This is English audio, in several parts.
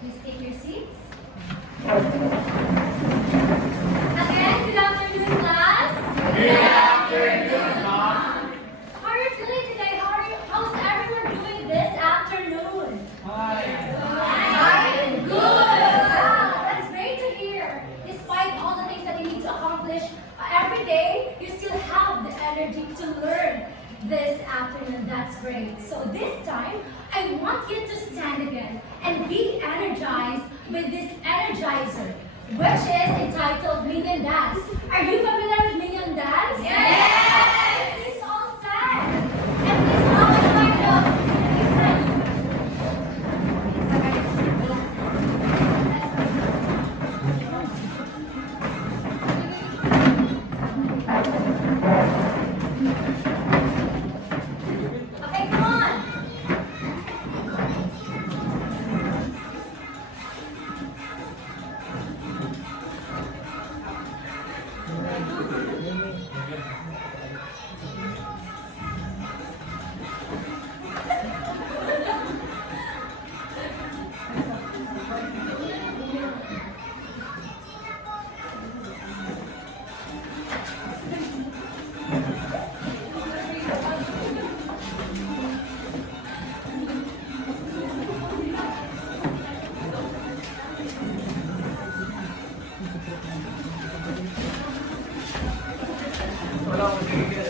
Please take your seats. Again, good afternoon, class. Good afternoon, Mom. How are you feeling today? How's everyone doing this afternoon? Hi. I'm good. Wow, that's great to hear. Despite all the things that you need to accomplish every day, you still have the energy to learn this afternoon. That's great. So this time, I want you to stand again and be energized with this energizer, which is entitled Minion Dance. Are you familiar with Minion Dance? Yes! Please all stand. And please all kind of okay, come on. Wala akong tigil.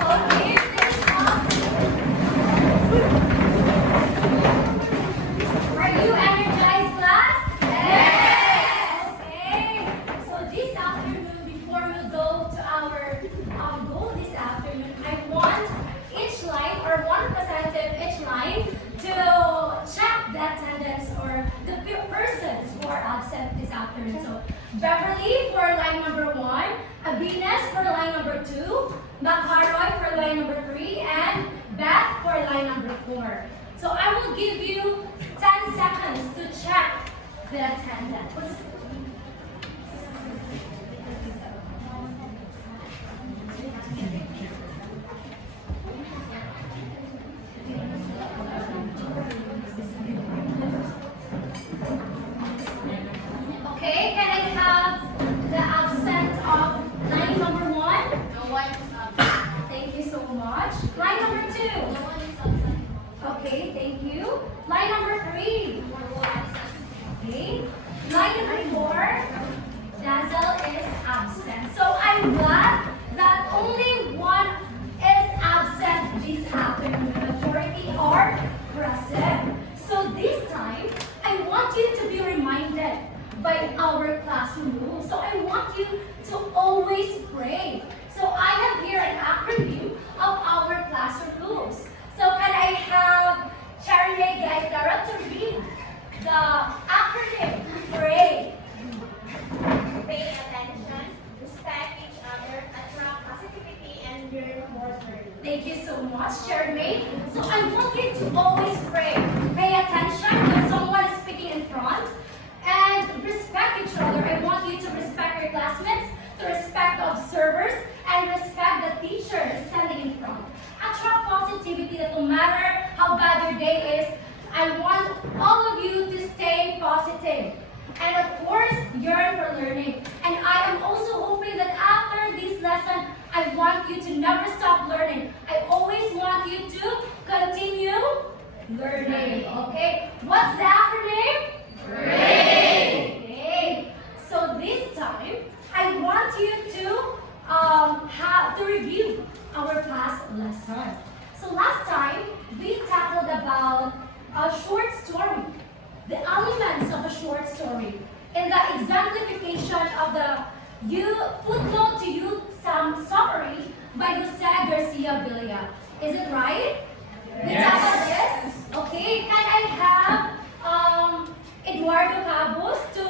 Okay, finish off. Are you energized, class? Yes! Okay. So this afternoon, before we go to our goal this afternoon, I want each line or one representative each line to check the attendance or the persons who are absent this afternoon. So Beverly for line number 1, Abinas for line number 2, Macaroy for line number 3, and Beth for line number 4. So I will give you 10 seconds to check the attendance. Okay, can I have the absent of line number 1? No one is absent. Thank you so much. Line number 2. No one is absent. Okay, thank you. Line number 3. No one is absent. Okay. Line number 4. Dazzle is absent. So I'm glad that only one is absent this afternoon. Majority are present. So this time, I want you to be reminded by our classroom rules. So I want you to always pray. So I have here an acronym of our classroom rules. So can I have Charlie Gaitara to read the acronym? Pray. Pay attention, respect each other, attract positivity, and yearn for learning. Thank you so much, Charmaine. So I want you to always pray. Pay attention when someone is speaking in front. And respect each other. I want you to respect your classmates, to respect the observers, and respect the teacher standing in front. Attract positivity that no matter how bad your day is, I want all of you to stay positive. And of course, yearn for learning. And I am also hoping that after this lesson, I want you to never stop learning. I always want you to continue learning. Okay? What's the acronym? you footnote to you some summary by Jose Garcia Villa. Is it right? We tackled this? Okay, can I have Eduardo Cabos to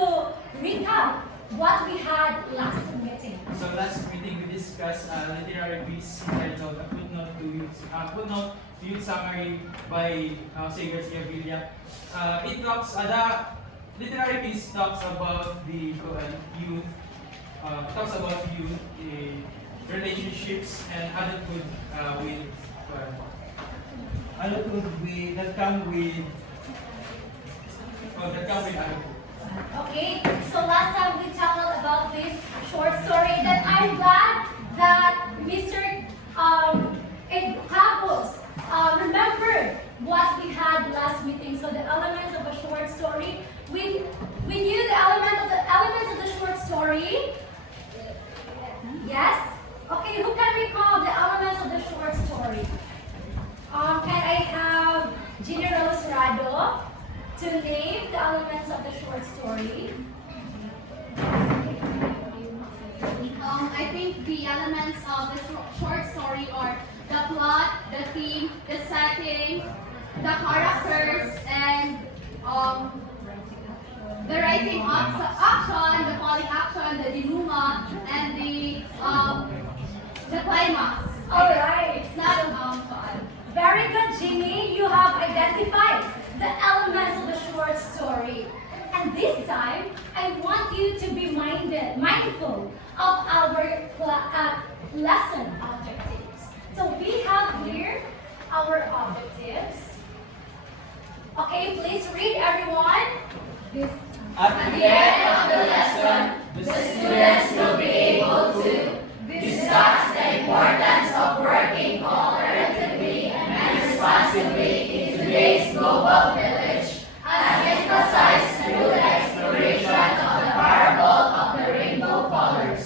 recap what we had last meeting? So last meeting we discussed a literary piece entitled "A Footnote to Youth Summary" by Jose Garcia Villa. It talks the literary piece talks about the youth, relationships and adulthood that come with adulthood. Okay, so last time we tackled about this short story that I'm glad that Mr. Cabos remembered what we had last meeting. So the elements of a short story, we knew the elements of the short story. Yes? Okay, who can recall the elements of the short story? Can I have General Rado to name the elements of the short story? I think the elements of the short story are the plot, the theme, the setting, the characters, and the writing action, the falling action, the denouement, and the climax. All right. It's not Very good, Jimmy. You have identified the elements of the short story. And this time, I want you to be mindful of our lesson objectives. So we have here our objectives. Okay, please read, everyone. This. At the end of the lesson, the students will be able to discuss the importance of working cooperatively and responsibly in today's global village, as emphasized through the exploration of the parable of the rainbow colors.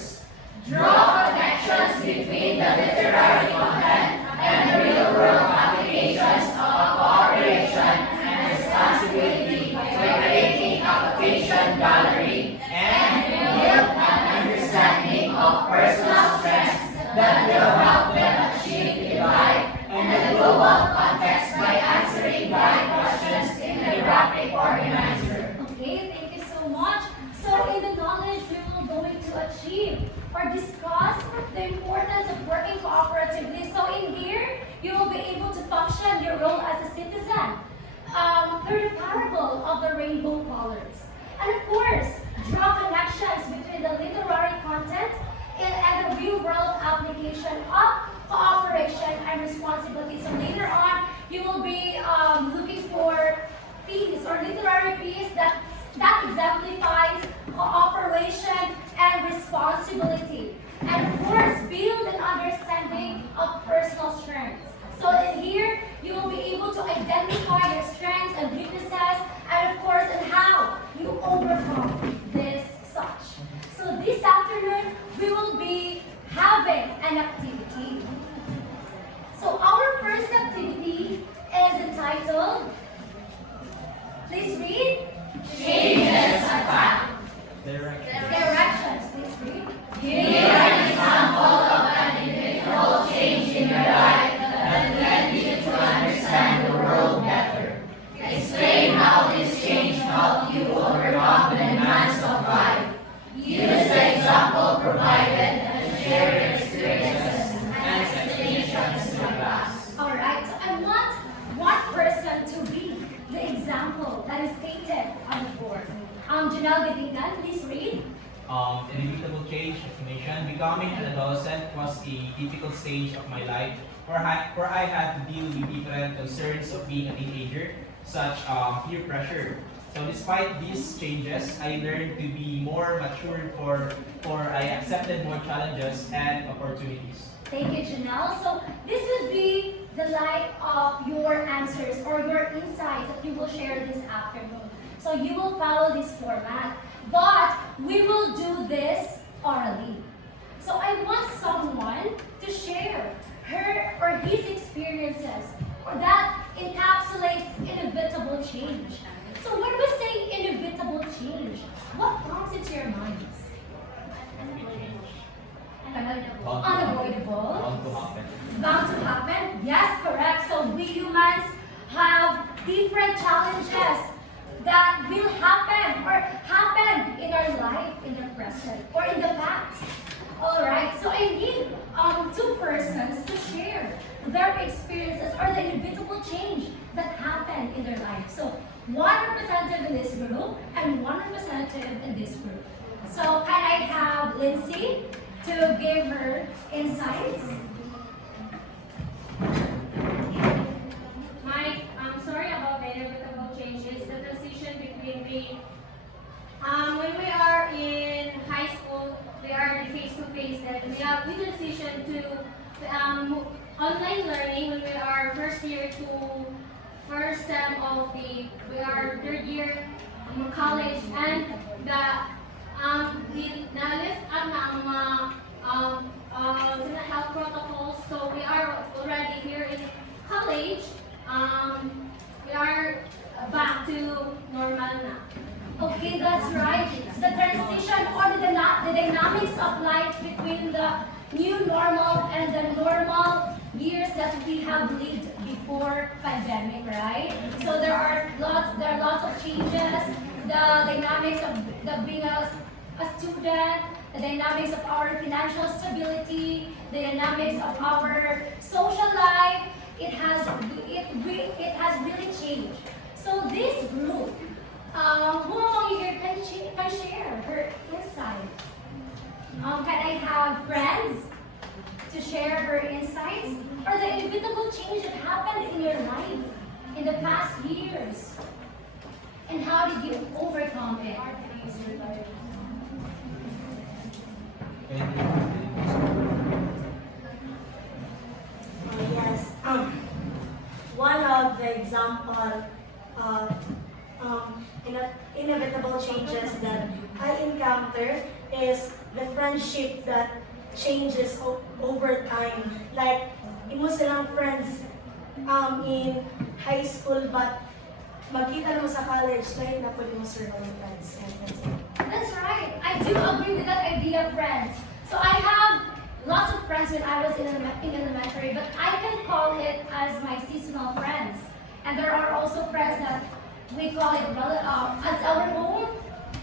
Draw connections between the literary content and the real-world applications of cooperation and responsibility by creating application gallery and build an understanding of personal strengths that will help them achieve in life and the global context by answering guide questions in the graphic organizer. Okay, thank you so much. So in the knowledge, we will going to achieve or discuss the importance of working cooperatively. So in here, you will be able to function your role as a citizen through the parable of the rainbow colors. And of course, draw connections between the literary content and the real-world application of cooperation and responsibility. So later on, you will be looking for piece or literary piece that exemplifies cooperation and responsibility. And of course, build an understanding of personal strengths. So in here, you will be able to identify your strengths and weaknesses, and of course, and how you overcome this such. So this afternoon, we will be having an activity. So our first activity is entitled, please read. Changes attack. Directions, please read. Give an example of an individual change in your life that led you to understand the world better. Explain how this change helped you overcome the demands of life. Use the example provided and share your experiences and explanations in class. All right, so I want one person to read the example that is stated on the board. Janelle Gadigan, please read. Inevitable change, as mentioned, becoming an adolescent was a typical stage of my life where I had to deal with different concerns of being a teenager, such peer pressure. So despite these changes, I learned to be more mature for I accepted more challenges and opportunities. Thank you, Janelle. So this would be the light of your answers or your insights that you will share this afternoon. So you will follow this format, but we will do this orally. So I want someone to share her or his experiences that encapsulates inevitable change. So when we say inevitable change, what comes into your minds? Unavoidable. Bound to happen. Bound to happen? Yes, correct. So we humans have different challenges that will happen or happen in our life in the present or in the past. Alright, so I need two persons to share their experiences or the inevitable change that happened in their life. So one representative in this group and one representative in this group. So can I have Lindsay to give her insights? I'm sorry about the inevitable changes, the transition between when we are in high school, we are face-to-face, that we transition to online learning when we are first year to first sem of we are third year college, and the na-lift up na ang mga health protocols. So we are already here in college. We are back to normal na. Okay, that's right. The transition or the dynamics of life between the new normal and the normal years that we have lived before pandemic, right? So there are lots of changes. The dynamics of being a student, the dynamics of our financial stability, the dynamics of our social life. It has really changed. So this group, who among you here can share her insight? Can I have friends to share her insights or the inevitable change that happened in your life in the past years? And how did you overcome it? Yes. One of the example of inevitable changes that I encounter is the friendship that changes over time. Like, imo silang friends in high school, but magkita naman sa college, lahat na pwede mo sila ng friends. That's right. I do agree with that idea, friends. So I have lots of friends when I was in elementary, but I can call it as my seasonal friends. And there are also friends that we call it as our home,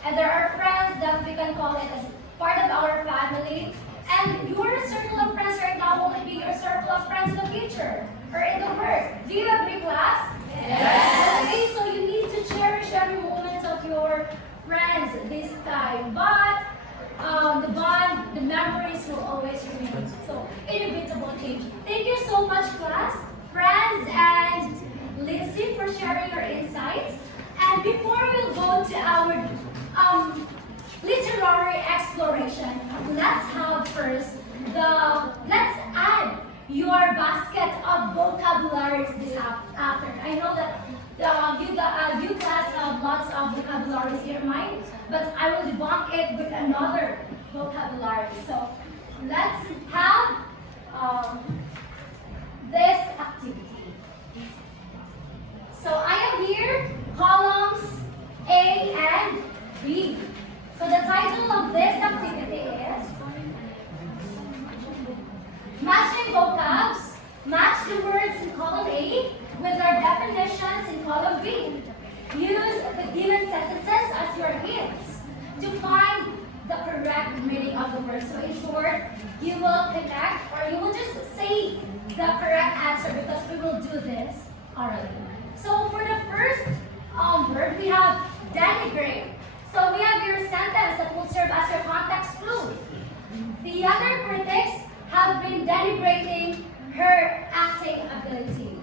and there are friends that we can call it as part of our family. And your circle of friends right now won't be your circle of friends in the future or in the work. Do you agree, class? Yes. Okay, so you need to cherish every moment of your friends this time. But the bond, the memories will always remain. So inevitable change. Thank you so much, class, friends, and Lindsay for sharing your insights. And before we go to our literary exploration, let's have first let's add your basket of vocabularies this after. I know that you class have lots of vocabularies in your mind, but I will debunk it with another vocabulary. So let's have this activity. So I have here columns A and B. So the title of this activity is Matching Vocabs. Match the words in column A with their definitions in column B. Use the given sentences as your hints to find the correct meaning of the word. So in short, you will connect or you will just say the correct answer because we will do this orally. So for the first word, we have denigrate. So we have your sentence that will serve as your context clue. The other critics have been denigrating her acting ability.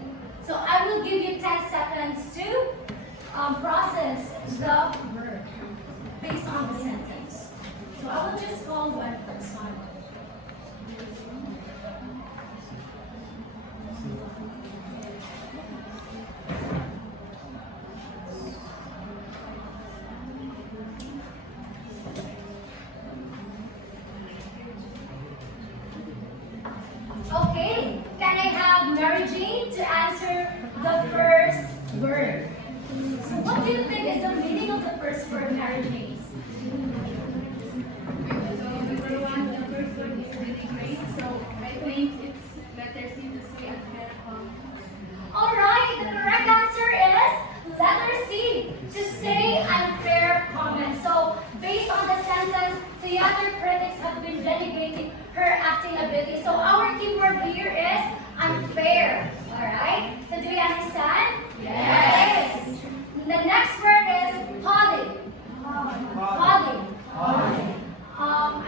So I will give you 10 seconds to process the word based on the sentence. So I will just call one person. Okay, can I have Mary Jane to answer the first word? So what do you think is the meaning of the first word, Mary Jane? proceed to say unfair comments. So, based on the sentence, theater critics have been denigrating her acting ability. So, our keyword here is unfair. Alright? So, do we understand? Yes. The next word is Holly. Holly.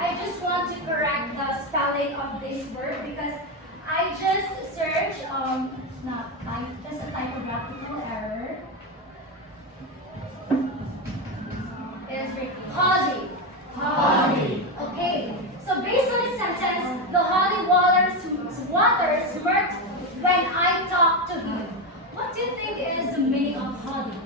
I just want to correct the spelling of this word because I just searched, just a typographical error. It's written Holly. Okay, so based on this sentence, the Holly water smirked when I talked to him. What do you think is the meaning of Holly?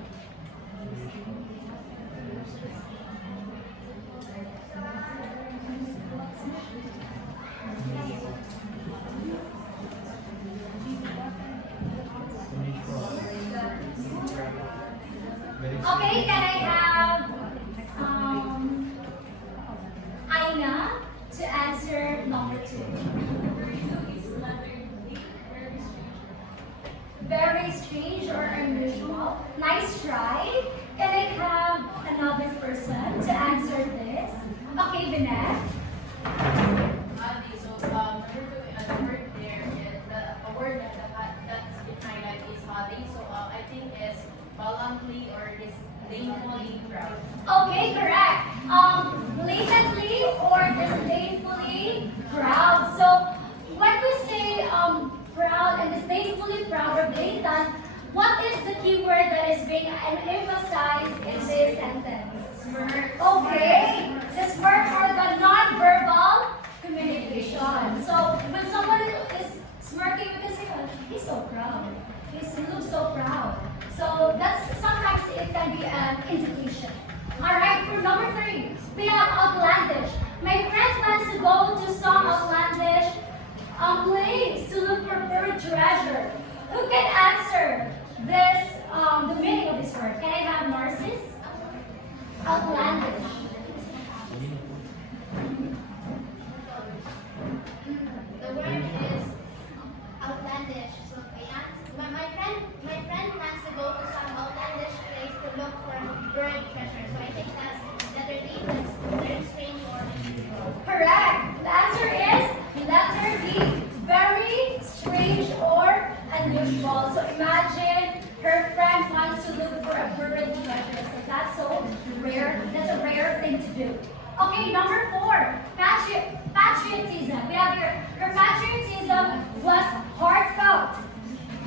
Okay, can I have Aina to answer number 2? Very strange or unusual. Nice try. Can I have another person to answer this? Okay, Vinette. The word there, a word that's been highlighted is hobby. So I think it's blatantly or disdainfully proud. Okay, correct. Blatantly or disdainfully proud. So when we say proud and disdainfully proud or blatant, what is the keyword that is being emphasized in this sentence? Smirk. Okay, the smirk or the non-verbal communication. So when someone is smirking, we can say, oh, he's so proud. He looks so proud. So that's sometimes it can be an indication. Alright, for number 3, we have outlandish. My friend plans to go to some outlandish place to look for buried treasure. Who can answer this, the meaning of this word? Can I have Narcissus? Outlandish. The word is outlandish. So my friend plans to go to some outlandish place to look for buried treasure. So I think that's letter D. That's very strange or unusual. Correct. The answer is letter D. Very strange or unusual. So imagine her friend wants to look for a buried treasure. So that's so rare. That's a rare thing to do. Okay, number 4, patriotism. We have here, her patriotism was heartfelt.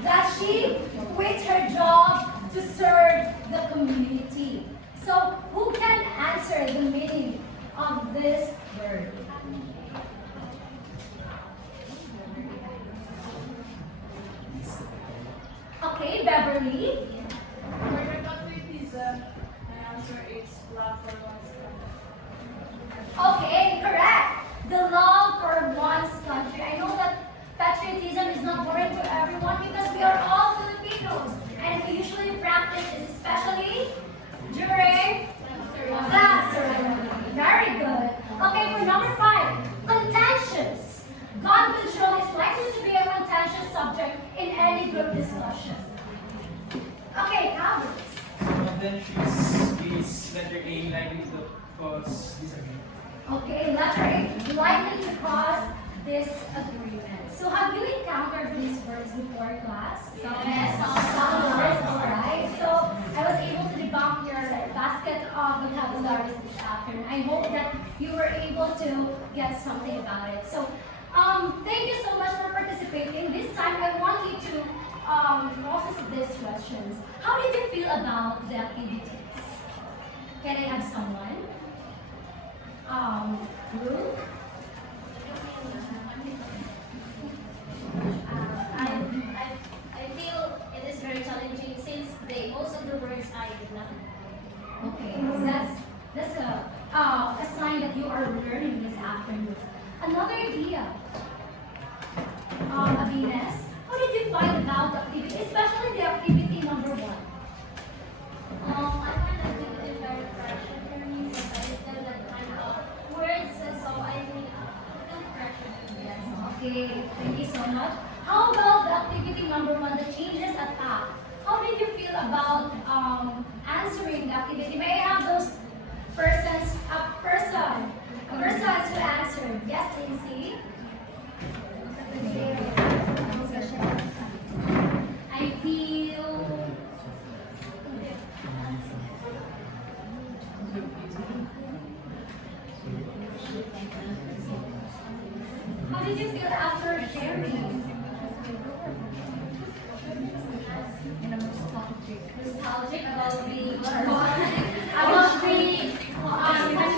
That she quit her job to serve the community. So who can answer the meaning of this word? Okay, Beverly. For the patriotism, my answer is love for one's country. Okay, correct. The love for one's country. I know that patriotism is not foreign to everyone because we are all Filipinos and we usually practice it, especially during that ceremony. Very good. Okay, for number 5, contentious. Gun control is likely to be a contentious subject in any group discussion. Okay, Calvin. Contentious is letter A, likely to cause disagreement. Okay, letter A, likely to cause disagreement. So have you encountered these words before, class? Yes. Some words, alright. So I was able to debunk your basket of vocabularies this afternoon. I hope that you were able to get something about it. So thank you so much for participating. This time I want you to process these questions. How did you feel about the activities? Can I have someone? Ruth? I feel it is very challenging since most of the words I did not know. Okay, that's a sign that you are learning this afternoon. Another idea. Abines, how did you find about the activity, especially the activity number 1? I find that it is very pressure for me since I didn't know that kind of words, and so I need pressure. Yes. Okay, thank you so much. How about the activity number 1, the changes at app? How did you feel about activity. May I have those persons who answered? Yes, Lindsay. I feel How did you feel after sharing? nostalgic about the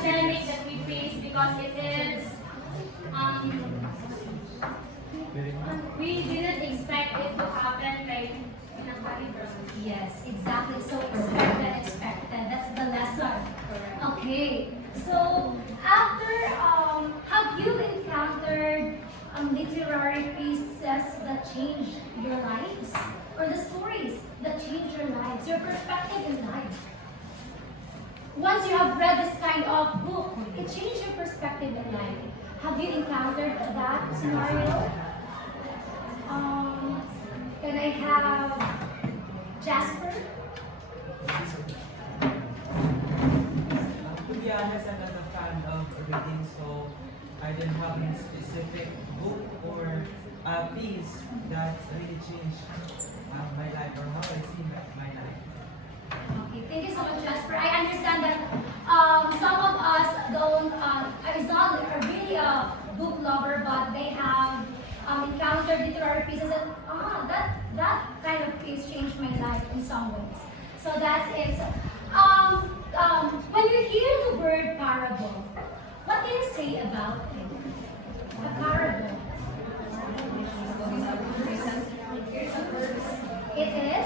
pandemic that we face because it is we didn't expect it to happen like in a caliber. Yes, exactly. So expected. That's the lesson. Okay. So after have you encountered literary pieces that change your lives, or the stories that change your lives, your perspective in life? Once you have read this kind of book, it changed your perspective in life. Have you encountered that scenario? Can I have Jasper? To be honest, I'm not a fan of reading, so I didn't have any specific book or piece that really changed my life or how I see my life. Okay, thank you so much, Jasper. I understand that some of us don't, is not are really a book lover, but they have encountered literary pieces that, that kind of piece changed my life in some ways. So that's it. So, when you hear the word parable, what do you say about it? A parable. It is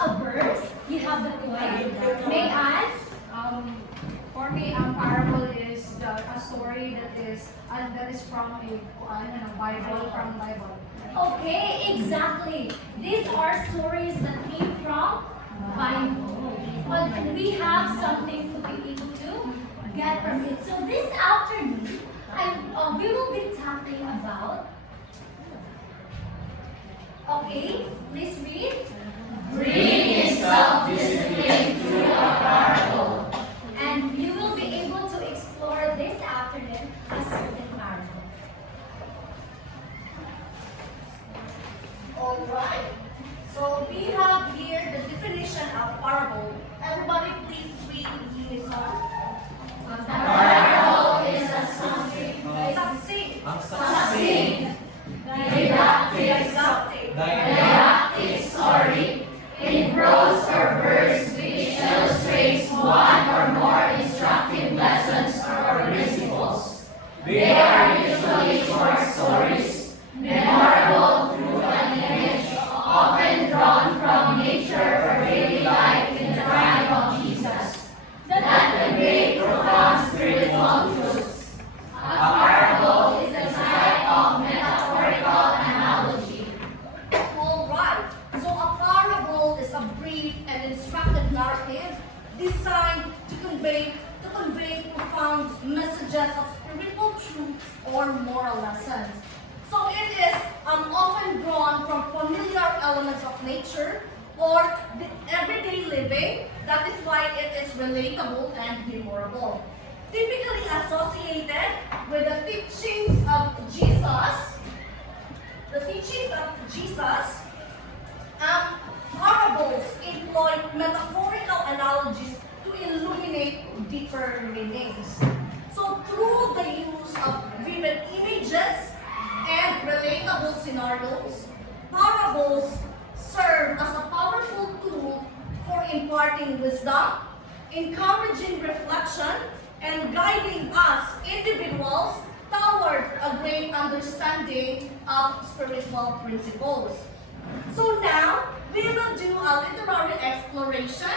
a verse. You have the point. May I? For me, a parable is a story that is from a Bible, from Bible. Okay, exactly. These are stories that came from Bible. But we have something to be able to get from it. So this afternoon, we will be talking about. Okay, please read. Bring in self-discipline through a parable. And you will be able to explore this afternoon a certain parable. Alright, so we have here the definition of parable. Everybody please read in unison. Parable is a succinct, didactic story in prose or verse which illustrates one or more instructive lessons or principles. They are usually short stories, memorable through an image, often drawn from nature or daily life in the time of Jesus, that convey profound spiritual truths. A parable is a type of metaphorical analogy. Alright, so a parable is a brief and instructive narrative designed to convey profound messages of spiritual truths or moral lessons. So it is often drawn from familiar elements of nature or the everyday living. That is why it is relatable and memorable. Typically associated with the teachings of Jesus, parables employ metaphorical analogies to illuminate deeper meanings. So through the use of vivid images and relatable scenarios, parables serve as a powerful tool for imparting wisdom, encouraging reflection, and guiding us individuals toward a great understanding of spiritual principles. So now, we will do a literary exploration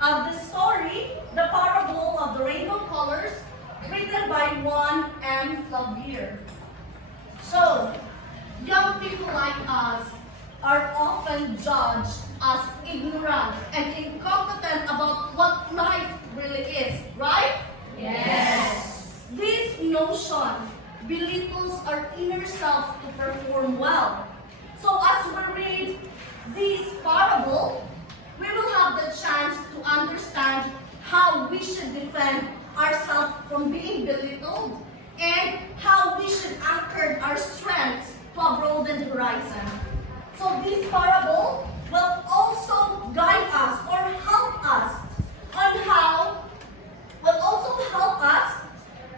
of the story, The Parable of the Rainbow Colors, written by Juan M. Flavier. So, young people like us are often judged as ignorant and incompetent about what life really is, right? Yes. This notion belittles our inner self to perform well. So as we read this parable, we will have the chance to understand how we should defend ourselves from being belittled, and how we should anchor our strengths to a broadened horizon. So this parable will also guide us or help us on how, will also help us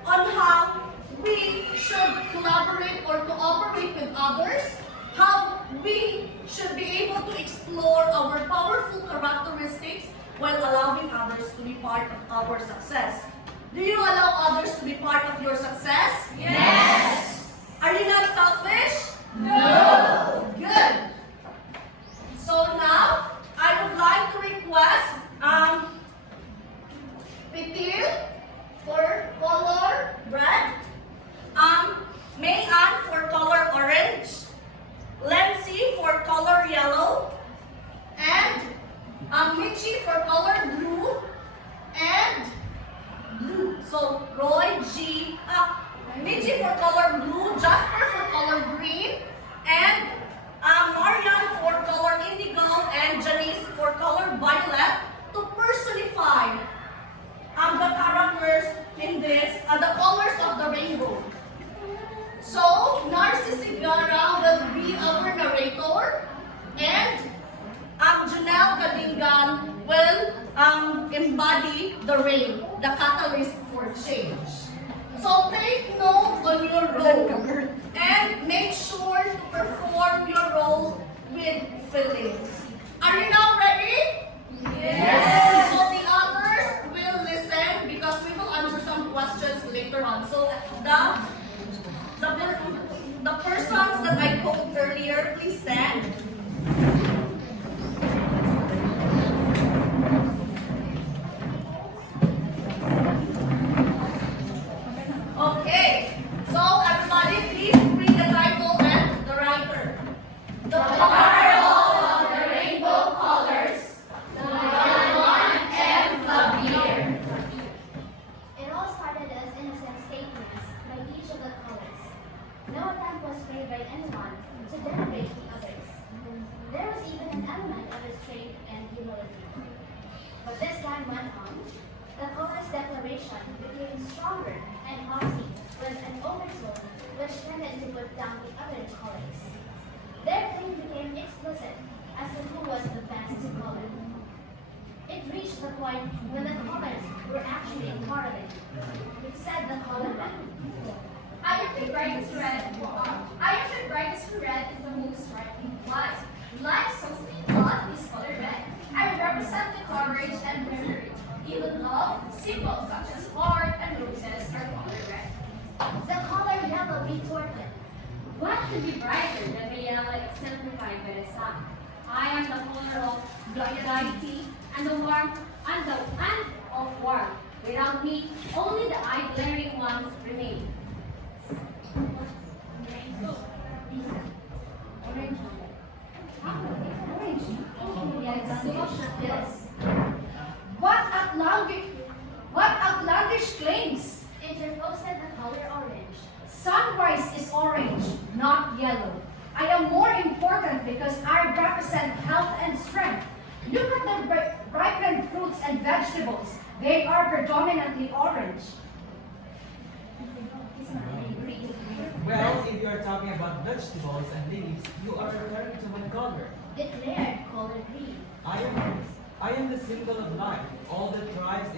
on how we should collaborate or cooperate with others, how we should be able to explore our powerful characteristics while allowing others to be part of our success. Do you allow others to be part of your success? Yes. Are you not selfish? No. Good. So now, I would like to request Pitil for color red, Mayan for color orange, Lency for color yellow, and Michi for color blue, and blue. So Roy, Michi for color blue, Jasper for color green, and Marian for color indigo, and Janice for color violet to personify the characters in this, the colors of the rainbow. So, Narcis Sigara will be our narrator, and Janelle Galingan will embody the rain, the catalyst for change. So, take note on your role and make sure to perform your role with feelings. Are you now ready? Yes. So, the others will listen because we will answer some questions later on. So, the persons that I called earlier, please stand. Okay, so everybody please read the title and the writer. The Parable of the Rainbow Colors by Juan M. Flavier. It all started as innocent statements by each of the colors. No attempt was made by anyone to denigrate the others. There was even an element of restraint and humility. But as time went on, the colors' declaration became stronger and haughty with an overtone which tended to put down the other colors. Their claim became explicit as to who was the best color. It reached the point when the colors were actually quarreling. Said the color red. I am the brightest red. Is the most striking. Why? Life so sweet blood is color red. I represent the courage and bravery. Even love, symbols such as heart and roses are color red. The color yellow retorted. What could be brighter than the yellow exemplified by the sun? I am the color of vitality and the warmth and of warmth. Without me, only the eye-glaring ones remain. Yes. What outlandish claims? Interposed the color orange. Sunrise is orange, not yellow. I am more important because I represent health and strength. Look at the ripened fruits and vegetables. They are predominantly orange. Well, if you are talking about vegetables and leaves, you are referring to my color. Declared color green. I am the symbol of life. All that thrives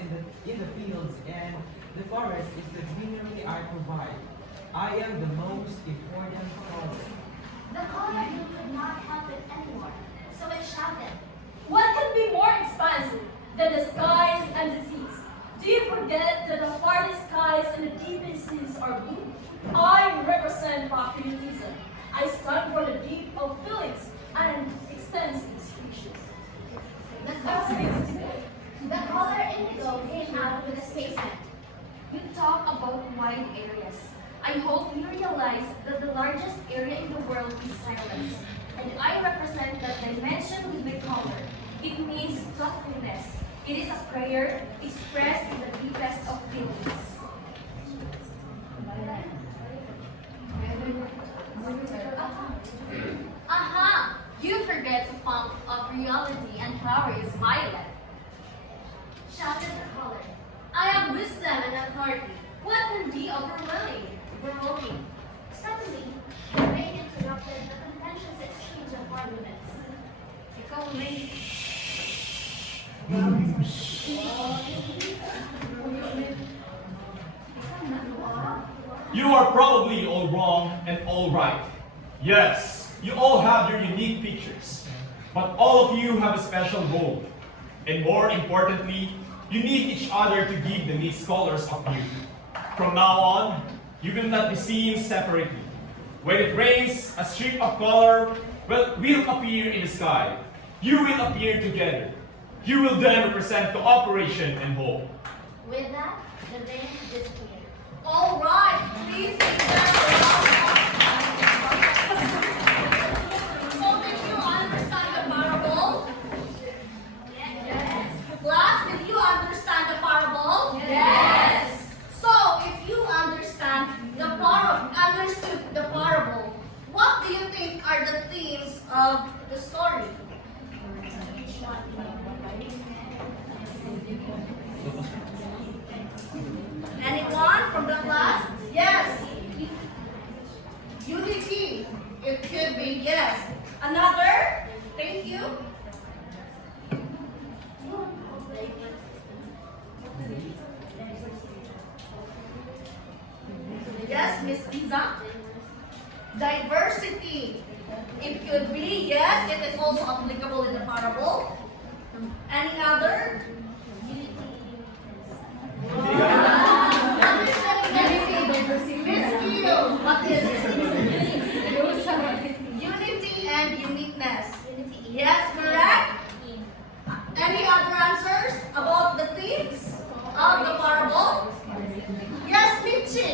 in the fields and the forest is the greenery I provide. I am the most important color. The color blue could not help it anymore, so it shouted. What can be more expansive than the skies and the seas? Do you forget that the farthest skies and the deepest seas are blue? I represent patriotism. I stand for the deep of feelings and extensive species. The color indigo came out with a statement. You talk about wide areas. I hope you realize that the largest area in the world is silence. And I represent that dimension with my color. It means thoughtfulness. It is a prayer expressed in the deepest of feelings. Aha! You forget the pump of reality and power is violet. Shouted the color wisdom and authority. What can be overwhelming? Suddenly, the rain interrupted the contentious exchange of arguments. Ikaw, May. You are probably all wrong and all right. Yes, you all have your unique features, but all of you have a special role. And more importantly, you need each other to give the mixed colors of you. From now on, you will not be seen separately. When it rains, a strip of color will appear in the sky. You will appear together. You will then represent cooperation and hope. With that, the rain disappeared. All right, please give them a round of applause. So did you understand the parable? Yes. Class, did you understand the parable? Yes. So if you understood the parable, what do you think are the themes of the story? Anyone from the class? Yes. Unity. It could be yes. Another? Thank you. Yes, Miss Iza. Diversity. It could be yes. It is also applicable in the parable. Any other? Miss Q, what is it? Unity and uniqueness. Yes, correct? Any other answers about the themes of the parable? Yes, Michi.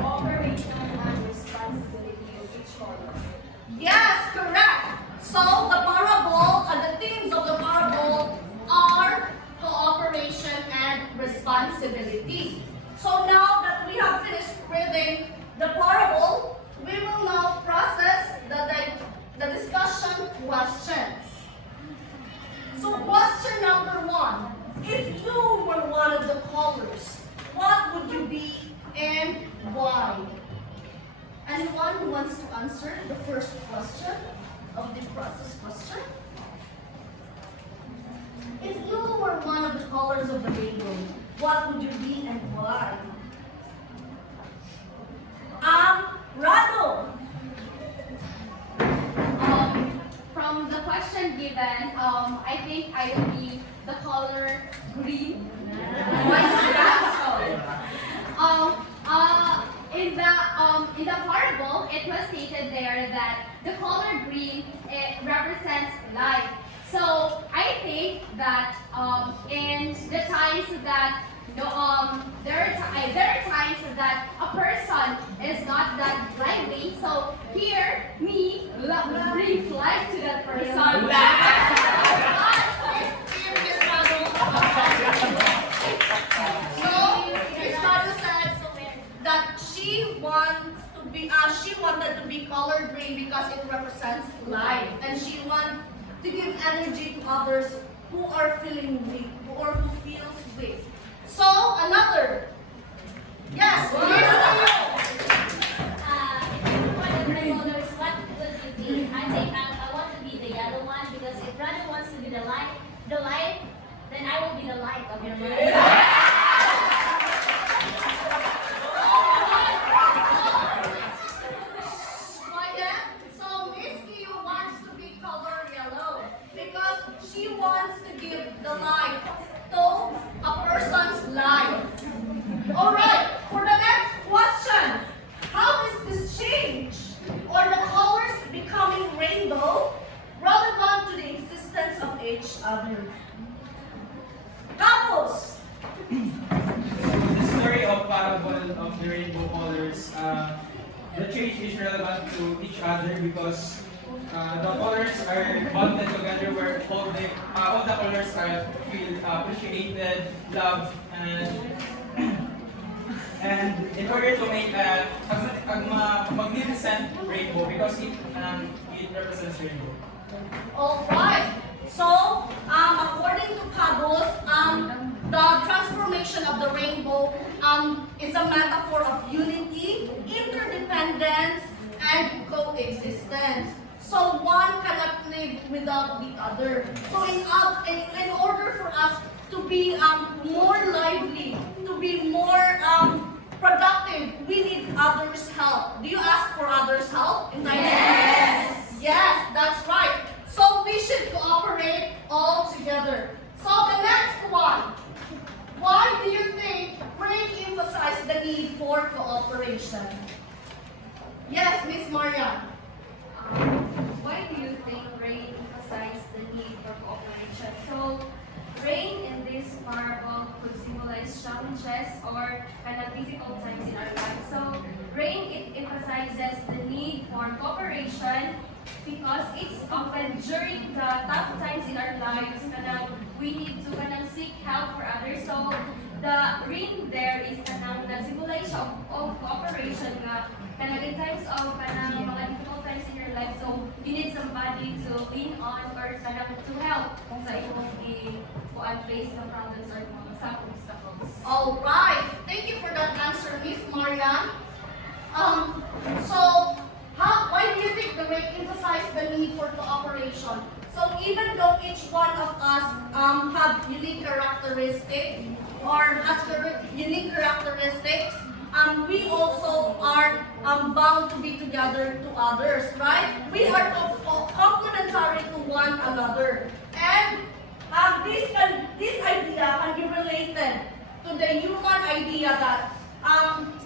Cooperation and responsibility of each other. Yes, correct. So the parable and the themes of the parable are cooperation and responsibility. So now that we have finished reading the parable, we will now process the discussion questions. So question number 1. If you were one of the callers, what would you be and why? Anyone who wants to answer the first question of the process question? If you were one of the colors of the rainbow, what would you be and why? Rado. From the question given, I think I will be the color green. Why is that In the parable, it was stated there that the color green represents life. So I think that in the times that there are times that a person is not that lively. So here, me brings life to that person. So, Miss Rado said that she wanted to be color green because it represents life, and she wanted to give energy to others who are feeling weak or who feels weak. So another, yes, If you wanted the colors, what would you be? I think I want to be the yellow one because if Rado wants to be the light, then I will be the light of your life. So Miss Q wants to be color yellow because she wants to give the light to a person's life. Alright, for the next question, how is this change or the colors becoming rainbow relevant to the existence of each other? Couples! The story of parable of the rainbow colors, the change is relevant to each other because the colors are bonded together where all the colors are feel appreciated, loved, and in order to make a magnificent rainbow because it represents rainbow. Alright, so according to Cabos, the transformation of the rainbow rainbow is a metaphor of unity, interdependence, and coexistence. So one cannot live without the other. So in order for us to be more lively, to be more productive, we need others' help. Do you ask for others' help in times of need? Yes, that's right. So we should cooperate all together. So the next one. Why do you think Ray emphasized the need for cooperation? Yes, Miss Marian. Why do you think rain emphasized the need for cooperation? So, rain in this parable could symbolize challenges or kind of difficult times in our lives. So, rain it emphasizes the need for cooperation because it's often during the tough times in our lives we need to seek help for others. So, the rain there is symbolize of cooperation in times of mga difficult times in your life, so you need somebody to lean on or to help sa imong face ng problems or some obstacles. All right. Thank you for that answer, Miss Marian. So, why do you think the rain emphasized the need for cooperation? So even though each one of us have unique characteristics or has unique characteristics, we also are bound to be together to others, right? We are complementary to one another. And this idea can be related to the human idea that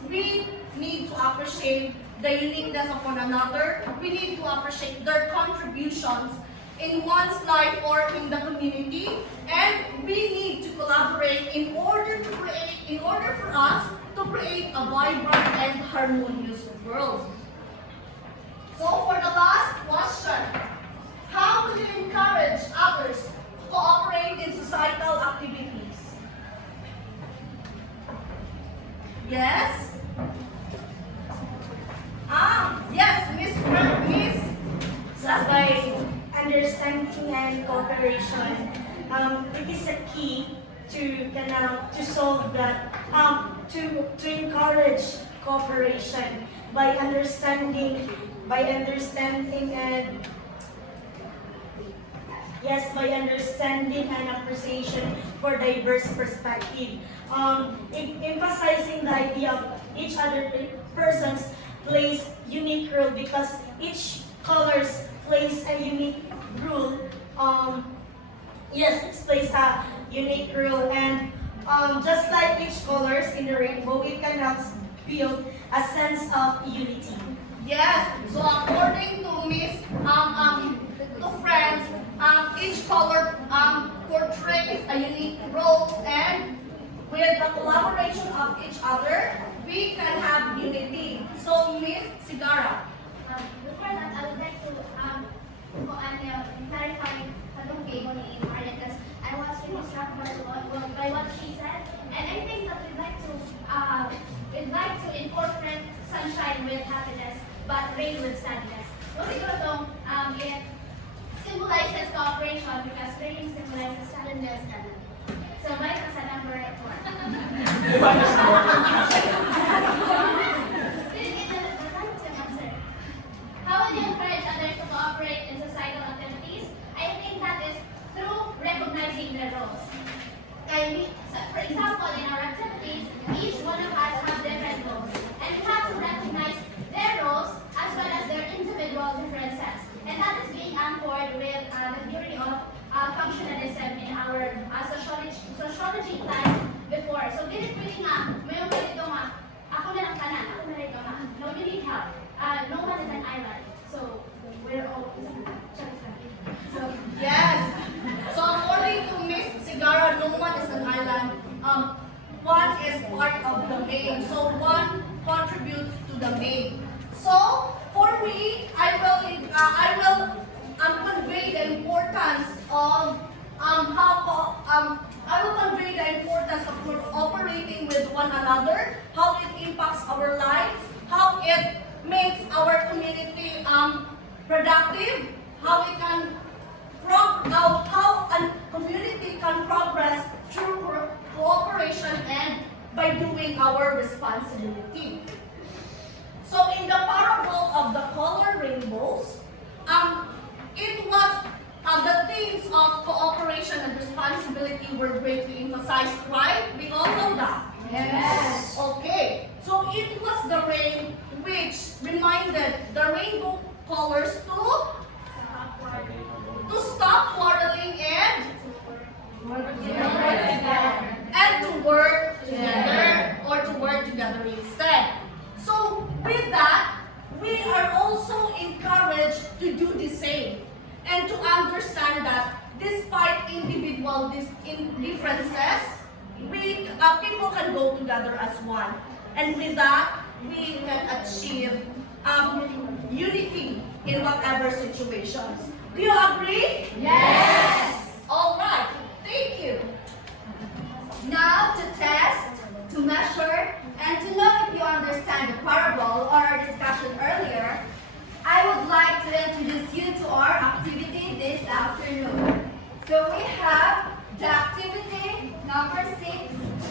we need to appreciate the uniqueness of one another. We need to appreciate their contributions in one's life or in the community, and we need to collaborate in order for us to create a vibrant and harmonious world. So for the last question, how will you encourage others to cooperate in societal activities? Yes? Yes, Miss. Just by understanding and cooperation, it is a key to solve that, to encourage cooperation by understanding and appreciation for diverse perspective. Emphasizing the idea of each other persons plays unique role because each colors plays a unique role. Yes, it plays a unique role, and just like each colors in the rainbow, it can help build a sense of unity. Yes. So according to Miss to friends, each color portrays a unique role, and with the collaboration of each other, we can have unity. So Miss Sigara. Before that, I would like to clarify itong game ni Marian because I was really struck by what she said, and I think that we'd like to incorporate sunshine with happiness, but rain with sadness. So siguro it symbolizes cooperation because rain symbolizes sadness. So mine was a number 4. How would you encourage others to cooperate in societal activities? I think that is through recognizing their roles. For example, in our activities, each one of us have different roles, and we have to recognize their roles as well as their individual differences. And that is being anchored with the theory of functionalism in our sociology class before. So, pilit-pilit nga, mayroon ko dito nga, ako na lang kanan, ako na rito nga, no, you need help. No one is an island. So, we're all so, Yes. So according to Miss Sigara, no one is an island. One is part of the main. So one contributes to the main. So for me, I will convey the importance of cooperating with one another, how it impacts our lives, how it makes our community productive, how a community can progress through cooperation and by by doing our responsibility. So in the parable of the color rainbows, it was the themes of cooperation and responsibility were greatly emphasized, right? We all know that. Yes. Okay, so it was the rain which reminded the rainbow colors to stop quarreling and to work together, or to work together instead. So with that, we are also encouraged to do the same and to understand that despite individual differences, people can go together as one. And with that, we can achieve unity in whatever situations. Do you agree? Yes. All right. Thank you. Now to test, to measure, and to know if you understand the parable or our discussion earlier, I would like to introduce you to our activity this afternoon. So we have the activity number 6,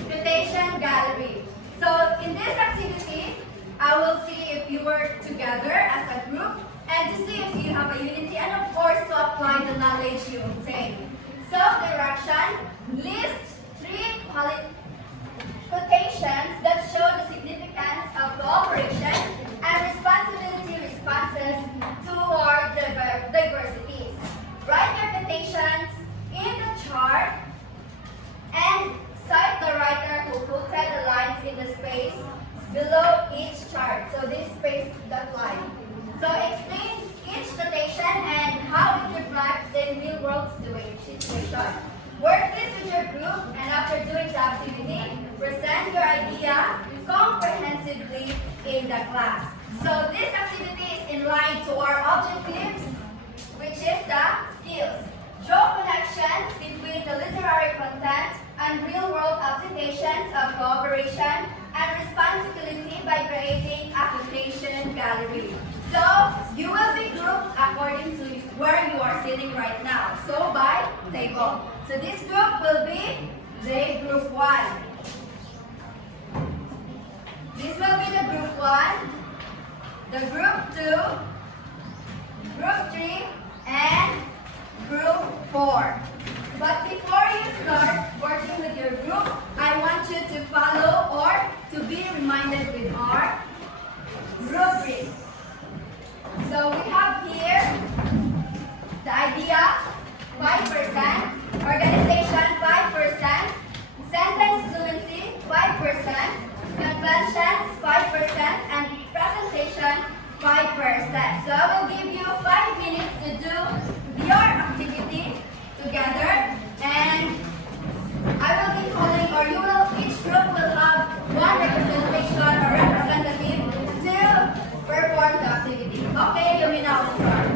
rotation gallery. So in this activity, I will see if you work together as a group and to see if you have a unity, and of course to apply the knowledge you obtain. So direction, list 3 quotations that show the significance of cooperation and responsibility responses toward diversities. Write your quotations in the chart and cite the writer who quoted the lines in the space below each chart. So this space, that line. So explain each quotation and how it reflects in real world situation. Work this with your group, and after doing the activity, present your idea comprehensively in the class. So this activity is in line to our objectives, which is the skills. Draw connections between the literary content and real-world applications of cooperation and responsibility by creating a quotation gallery. So you will be grouped according to where you are sitting right now. So by table. So this group will be the group 1. This will be the group 1, the group 2, group 3, and group 4. But before you start working with your group, I want you to follow or to be reminded with our rubric. So we have here the idea, 5%, organization, 5%, sentence fluency, 5%, conventions, 5%, and presentation, 5%. So I will give you 5 minutes to do your activity together, and I will be calling, or each group will have one representation or representative to perform the activity. Okay, you may now start.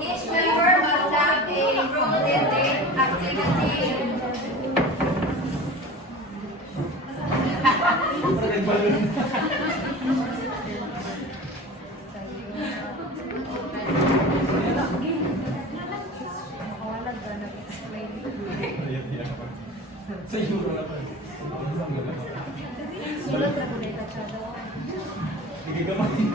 Each member must have a role in the activity. Sa Euro na pa. Sulat na kulay ka siya. Nagigamahin.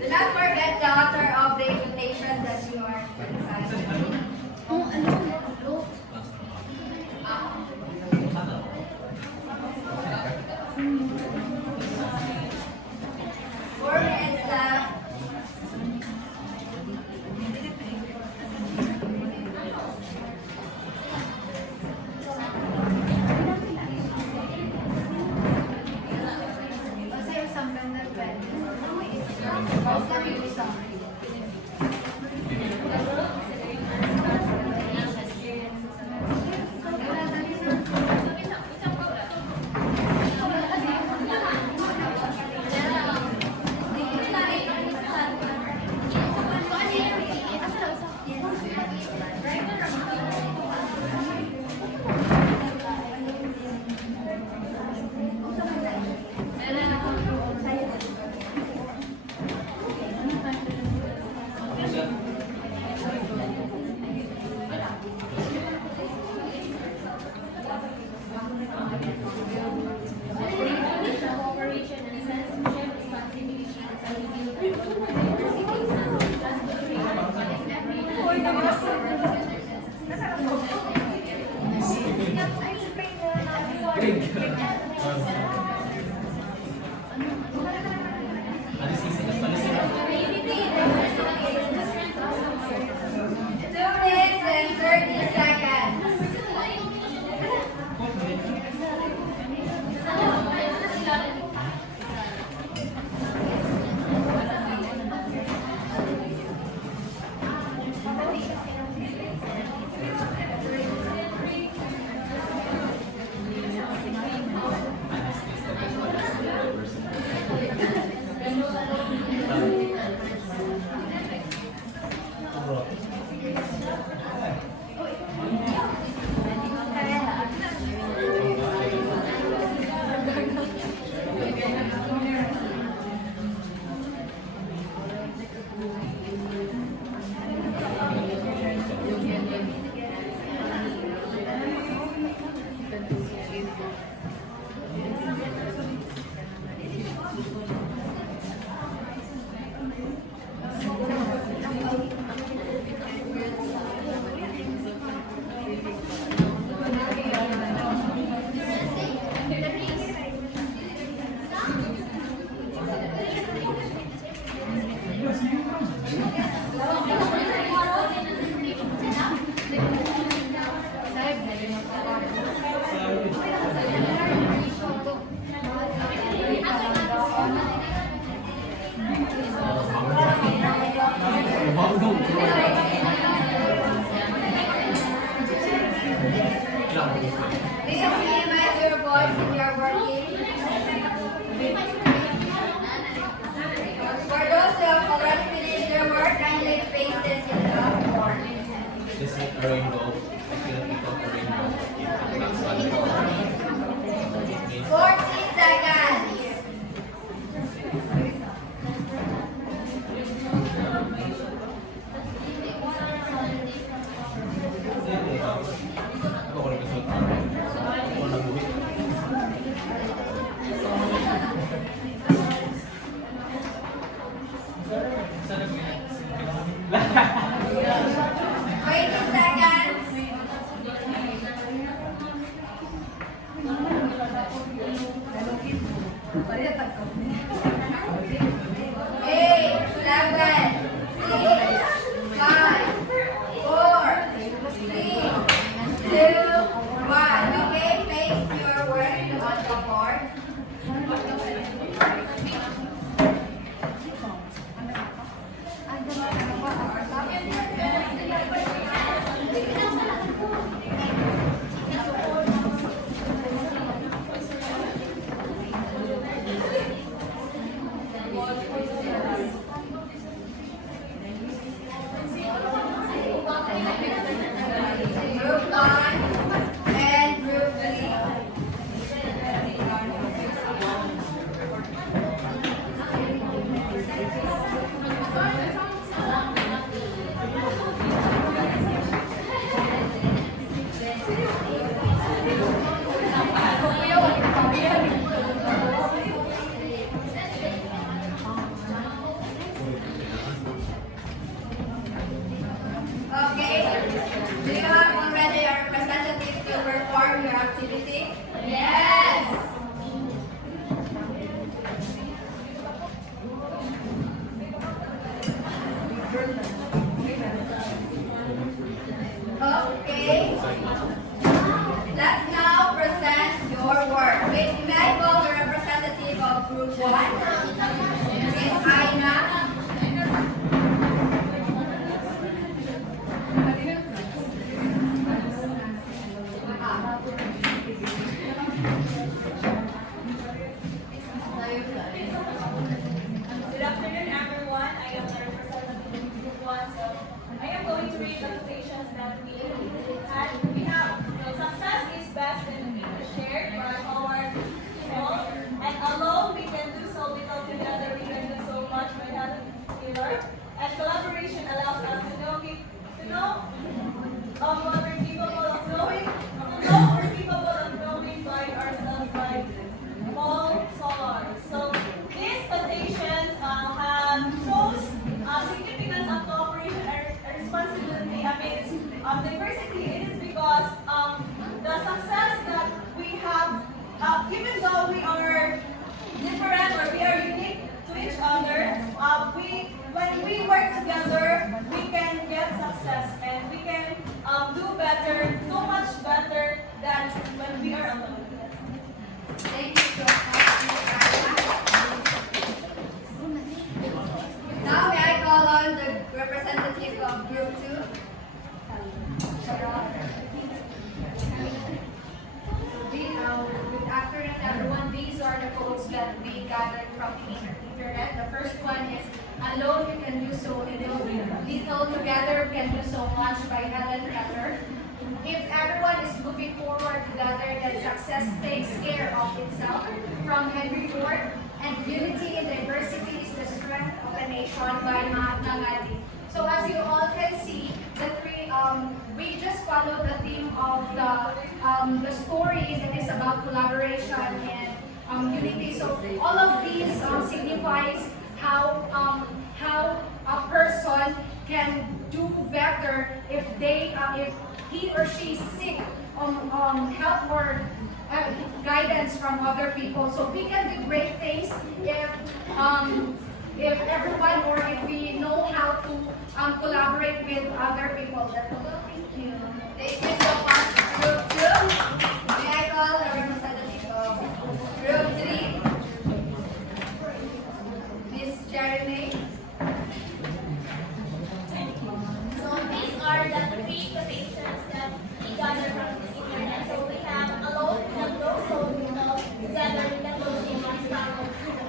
Do not forget the author of the invitation that you are excited. Cooperation and censorship responsibility Please minimize your voice if you are working. For those who have already finished their work, kindly paste this in the form. Just like a rainbow. I feel like a rainbow. It's not 40 seconds. Ako ko rin gusto ito. Ako na buhit. Wait seconds. Eight, seven, six, five, four, three, two, one. Okay, paste your work on the board. Group 1 and Group 3. Okay, do you have already a representative to perform your activity? Yes! Okay, let's now present your work. May I call the representative of Group 1? Miss Aina. that we had. We have success is best when we shared by our people, and alone we can do so little, together we can do so much by having together. And collaboration allows us to know what we're capable of knowing, by ourselves by Paul Solar. So these quotations have shows significance of cooperation and responsibility amidst diversity. It is because the success that we have, even though we are different or we are unique to each other, when we work together, we can get success and we can do better, so much better than when we are alone. Thank you so much. Now may I call on the representative of Group 2? Good afternoon, everyone. These are the quotes that we gathered from the internet. The first one is, "Alone you can do so little, together we can do so much," by Helen Keller. If everyone is moving forward together, then success takes care of itself, from Henry Ford. And unity in diversity is the strength of a nation, by Mahatma Gandhi. So as you all can see, the three, we just followed the theme of the story that is about collaboration and unity. So all of these signifies how a person can do better if he or she seek help or guidance from other people. So we can do great things if everyone, or if we know how to collaborate with other people. That's all. Thank you. Thank you so much, Group 2. May I call the representative of Group 3, Miss Jeremy? So these are the three quotations that we gathered from the internet. So we have "Alone we can go so little, together we can go so much," from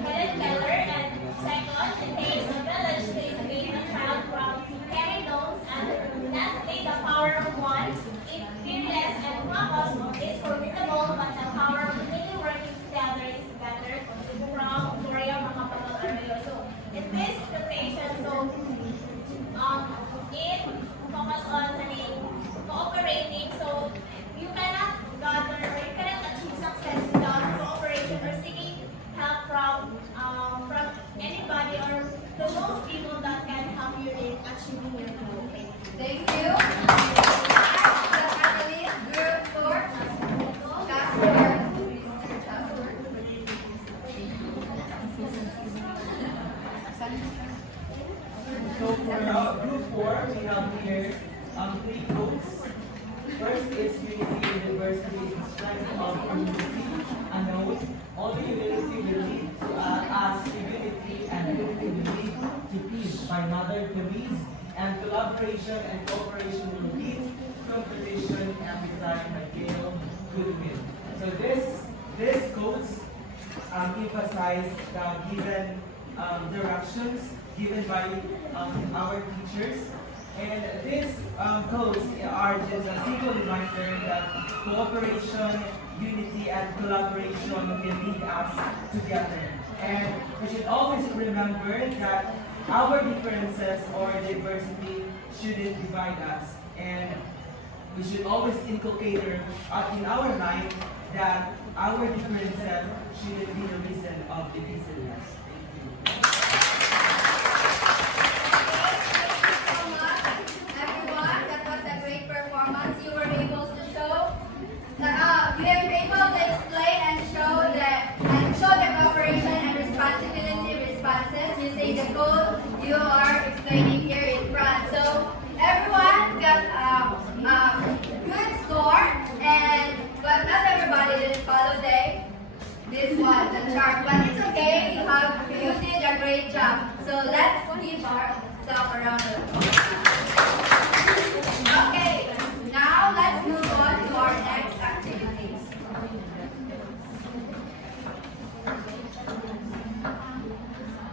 Helen Keller. And second, "It takes a village to educate a child," from Henry Jones. And lastly, "The power of one is fearless and focused is formidable, but the power of many working together is better," from Gloria Macapagal-Arroyo. So in this quotation, it focus on cooperating. So you cannot gather or you cannot achieve success without cooperation or seeking help from anybody or the most people that can help you in achieving your goal. Thank you. Group 4, Casper. Mr. Casper. So for Group 4, we have here 3 quotes. First is, "Unity in diversity is the strength of community." Unknown, only humility will lead to us to unity, and unity will lead to peace, by Mother Teresa. And collaboration and cooperation will lead to competition every time, by Gail Goodwin. So this quotes emphasize the given directions given by our teachers. And these codes are just a simple reminder that cooperation, unity, and collaboration will lead us together. And we should always remember that our differences or diversity shouldn't divide us. And we should always inculcate in our life that our differences shouldn't be the reason of divisiveness. Using the code you are explaining here in front. So everyone got a good score, but not everybody didn't follow this one, the chart. But it's okay, you did a great job. So let's give ourselves a round of applause. Okay, now let's move on to our next activities.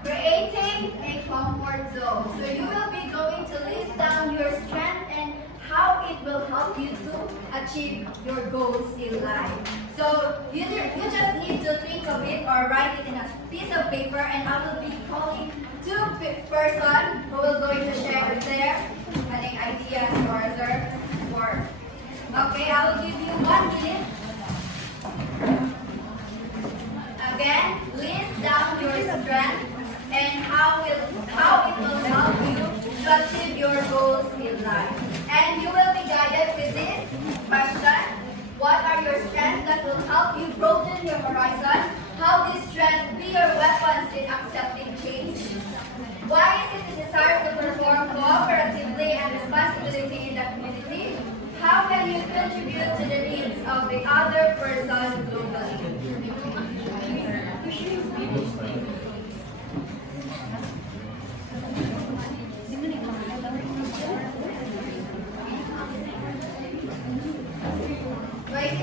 Creating a comfort zone. So you will be going to list down your strength and how it help you to achieve your goals in life. So you just need to think of it or write it in a piece of paper, and I will be calling two persons who will going to share their ideas or their work. Okay, I will give you 1 minute. Again, list down your strength and how it will help you to achieve your goals in life. And you will be guided with this question. What are your strengths that will help you broaden your horizon? How these strengths be your weapons in accepting change? Why is it necessary to perform cooperatively and responsibility in the community? How can you contribute to the needs of the other person globally?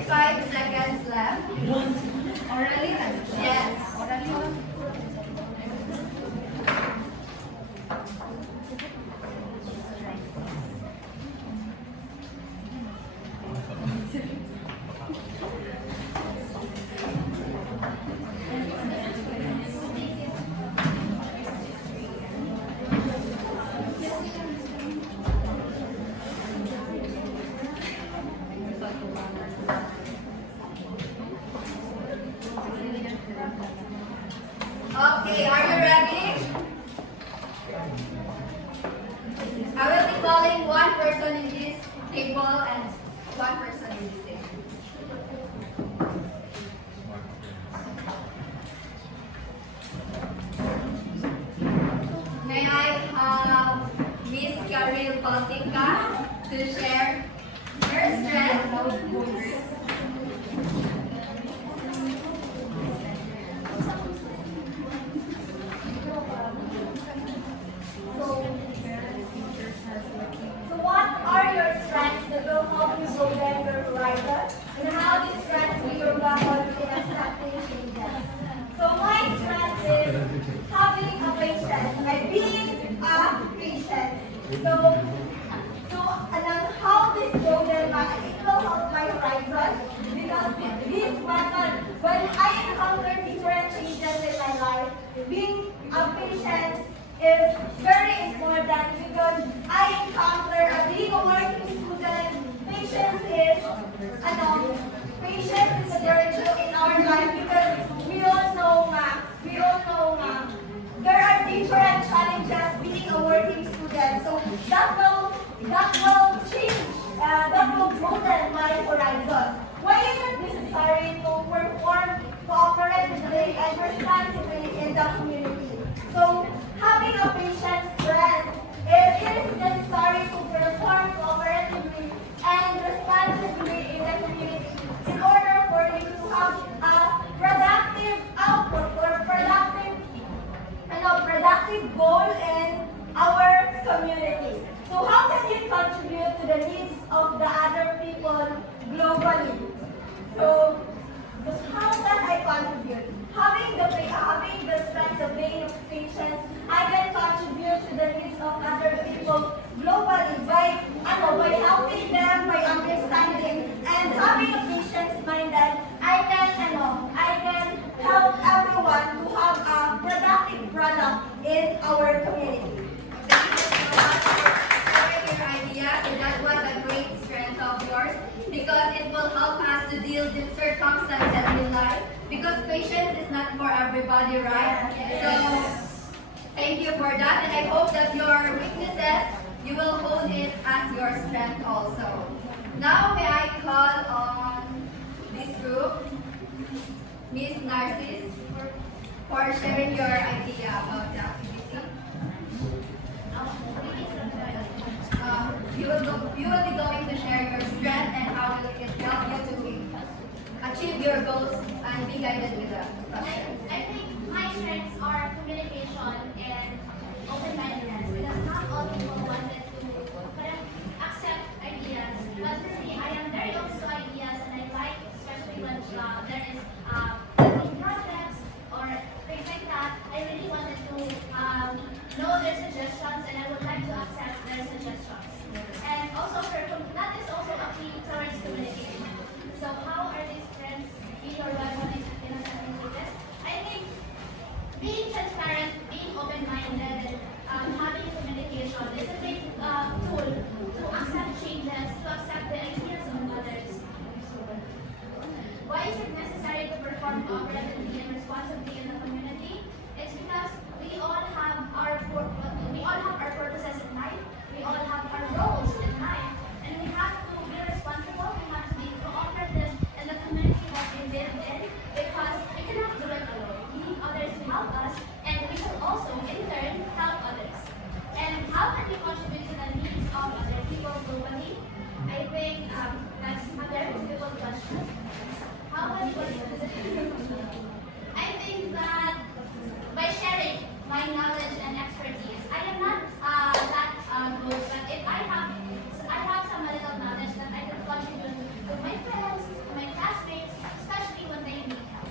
Five seconds left. Orally? Yes. Orally. Okay, are you ready? I will be calling one person in this table and one person in this table. May I have Miss Karil Baltica to share her strength? So what are your strengths that will help you broaden your horizon? And how these strengths be your weapons in accepting changes? So my strength is having a patience, like being a patient. So and then how this broaden it will help my horizon, because with this weapon, when I encounter different changes in my life, being a patient is very important, because I encounter being a working student. Patience is a virtue in our life, because we all know there are different challenges being a working student. So that will change, that will broaden my horizon. Why is it necessary to perform cooperatively and responsibly in the community? So having a patient strength, it is necessary to perform cooperatively and responsibly in the community in order for you to have a productive output or productive goal in our community. So how can you contribute to the needs of the other people globally? So how can I contribute? Having the strength of being patient, I can contribute to the needs of other people globally by helping them, by understanding, and having a patient mind that I can help everyone to have a productive product in our community. Thank you so much for sharing your ideas, and that was a great strength of yours, because it will help us to deal with circumstances in life, because patience is not for everybody, right? So thank you for that, and I hope that your weaknesses, you will hold it as your strength also. Now may I call on this group, Miss Narcis, for sharing your idea about the activity. You will be going to share your strength and how will it help you to achieve your goals and be guided with the questions. I think my strengths are communication and open-mindedness, because not all people wanted to accept ideas. But for me, I am very open to ideas, and I like, especially when there is building projects or things like that. I really wanted to know their suggestions, and I would like to accept their suggestions. And also, that is also a key help us, and we shall also, in turn, help others. And how can we contribute to the needs of other people globally? I think that's a very difficult question. How can we contribute to the I think that by sharing my knowledge and expertise, I am not that good, but if I have some little knowledge that I can contribute to my friends, to my classmates, especially when they need help.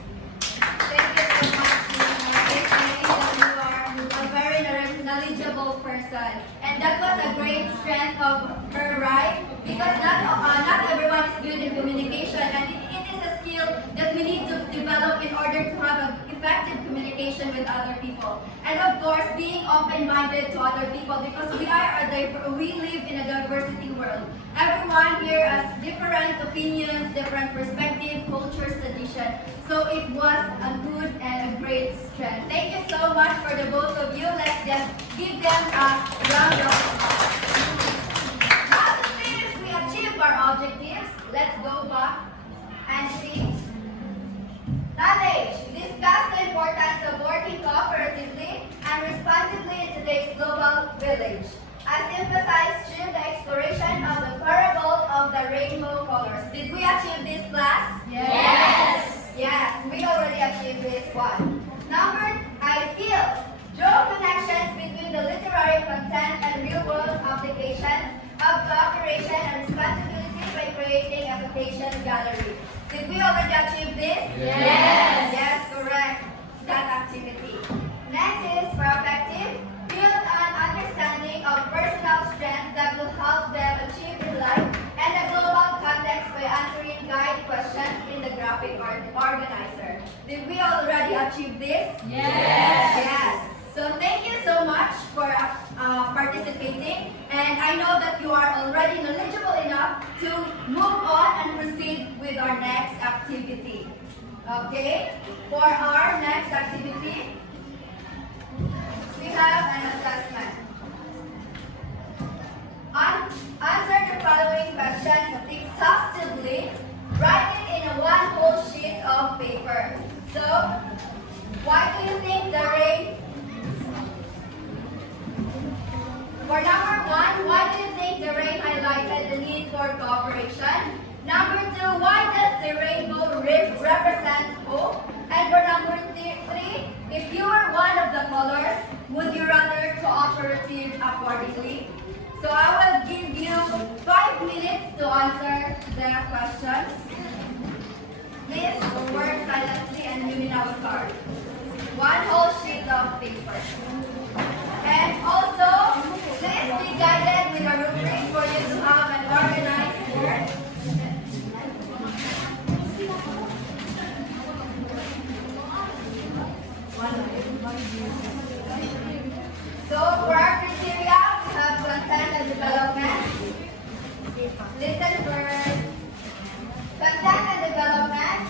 Thank you so much, Nina. It means that you are a very knowledgeable person. And that was a great strength of her, right? Because not everyone is good in communication, and it is a skill that we need to develop in order to have an effective communication with other people. And of course, being open-minded to other people, because we live in a diversity world. Everyone here has different opinions, different perspectives, cultures, tradition. So it was a good and a great strength. Thank you so much for the both of you. Let's just give them a round of applause. Now to see if we achieve our objectives, let's go back and see. Knowledge. Discuss the importance of working cooperatively and responsibly in today's global village. As emphasized through the exploration of the parable of the rainbow colors. Did we achieve this, class? Yes. Yes, we already achieved this one. Number skills. Draw connections between the literary content and real-world applications of cooperation and responsibility by creating a quotation gallery. Did we already achieve this? Yes. Yes, correct. That activity. Next is proactive. Build an understanding of personal strength that will help them achieve in life and a global context by answering guide questions in the graphic organizer. Did we already achieve this? Yes. Yes. So thank you so much for participating, and I know that you are already knowledgeable enough to move on and proceed with our next activity. Okay? For our next activity, we have an assessment. Answer the following questions exhaustively. Write it in a one whole sheet of paper. So, why do you think the rain? For number one, why do you think the rain highlighted the need for cooperation? Number two, why does the rainbow represent hope? And for number three, if you were one of the colors, would you rather cooperative accordingly? So I will give you 5 minutes to answer the questions. Please work silently and you will now start. One whole sheet of paper. And also, please be guided with a rubric for you to have an organized work. So for our criteria, we have content and development. Listen first. Content and development,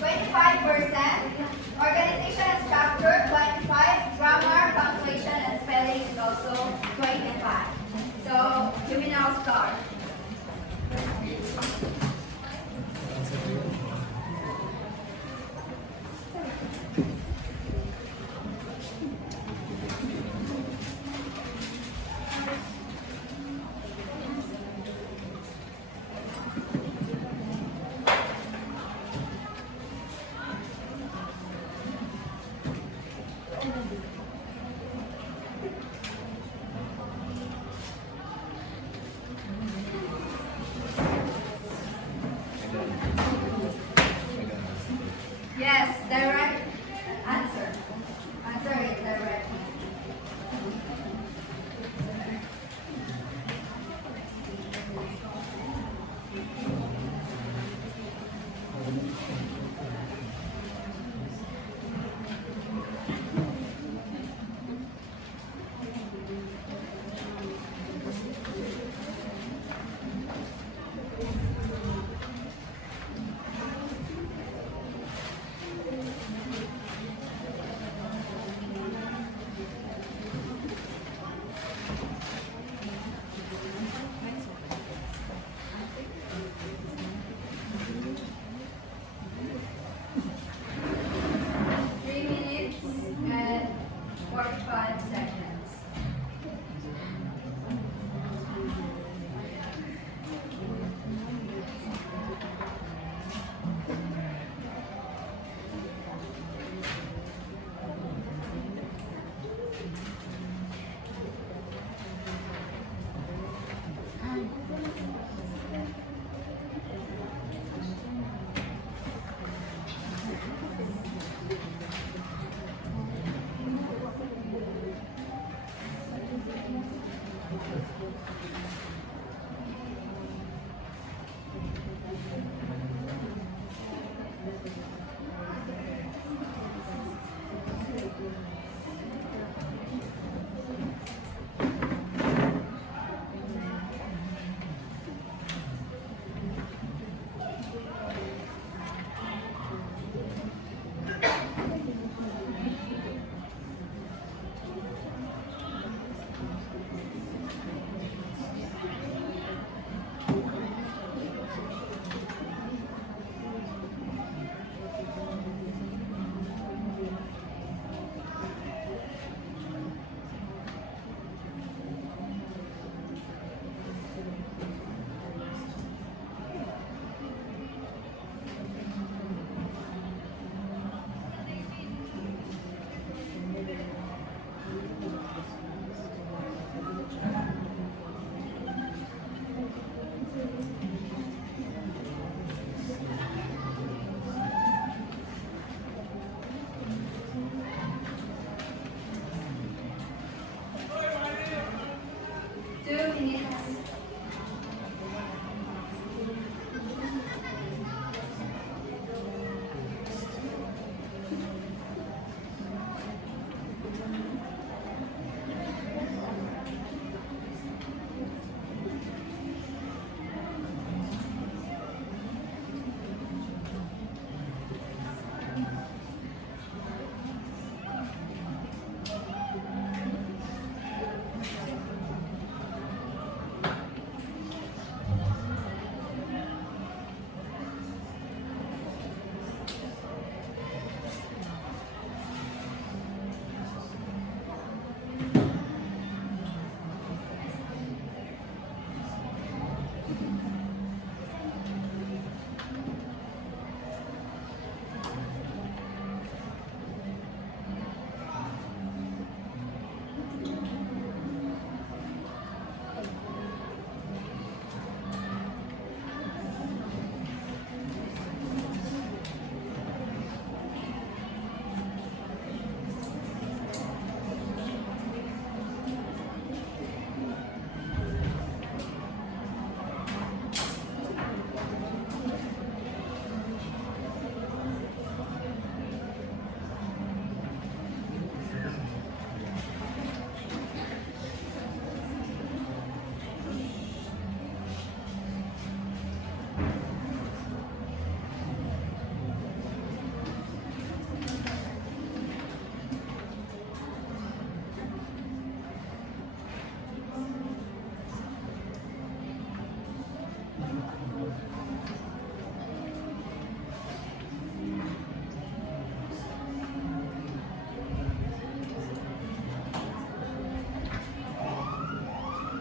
25%. Organization and structure, 25. Grammar, punctuation, and spelling is also 25. So you will now start. Yes, direct answer. Answer it directly.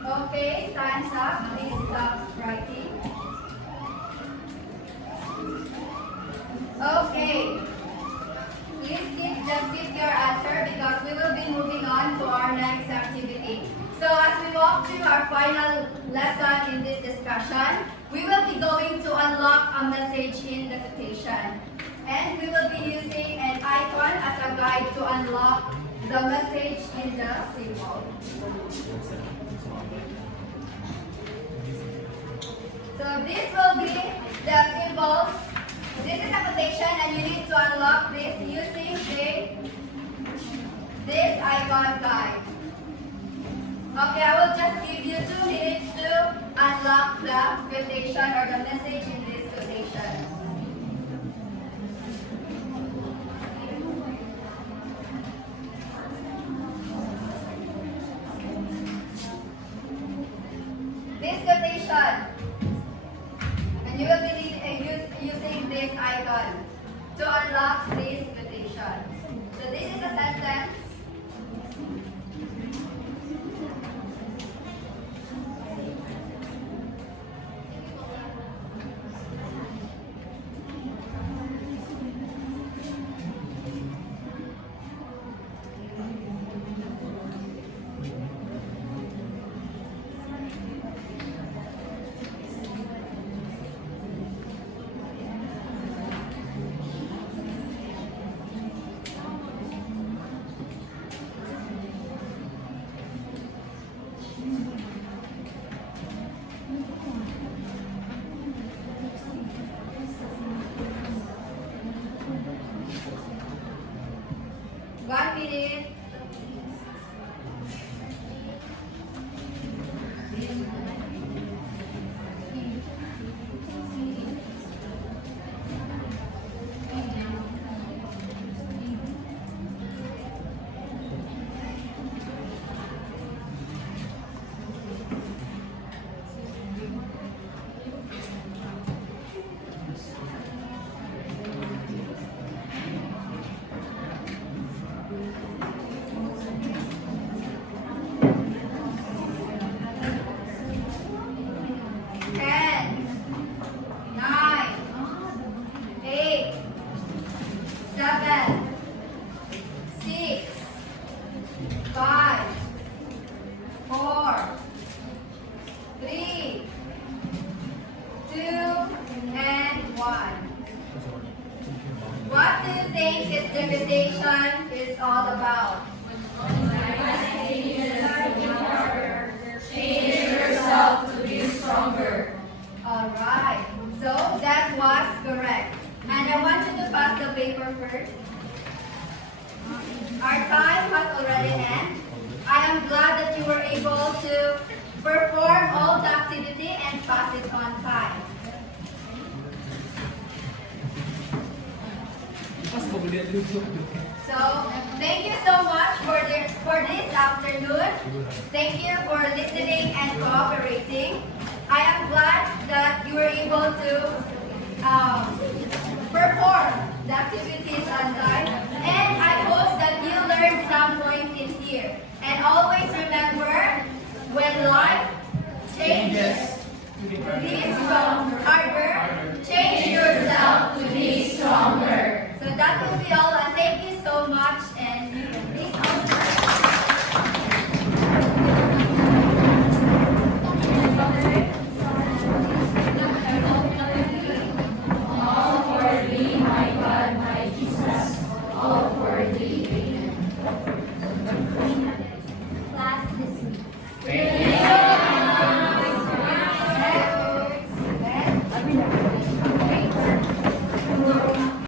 Okay, time's up. Please stop writing. Okay. Just keep your answer because we will be moving on to our next activity. So as we walk through our final lesson in this discussion, we will be going to unlock a message in the quotation. And we will be using an icon as a guide to unlock the message in the symbol. So this will be the symbols. This is a quotation and you need to unlock this using this icon guide. Okay, I will just give you 2 minutes to unlock the quotation or the message in this quotation. This quotation, and you will be using this icon to unlock this quotation. So this is a sentence. One minute. Invitation is all about. Change yourself to be stronger. Alright, so that was correct. And I want you to pass the paper first. Our time has already end. I am glad that you were able to perform all the activity and pass it on time. So, thank you so much for this afternoon. Thank you for listening and cooperating. I am glad that you were able to perform the activities on time. And I hope that you learned some points in here. And always remember, when life changes, please from hard work, change yourself.